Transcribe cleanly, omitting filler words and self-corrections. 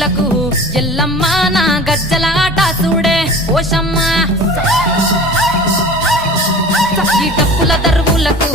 దరువులకు ఎల్లమ్మ నా గజ్జల ఆట చూడే ఓషమ్మ ఈ డప్పుల దరువులకు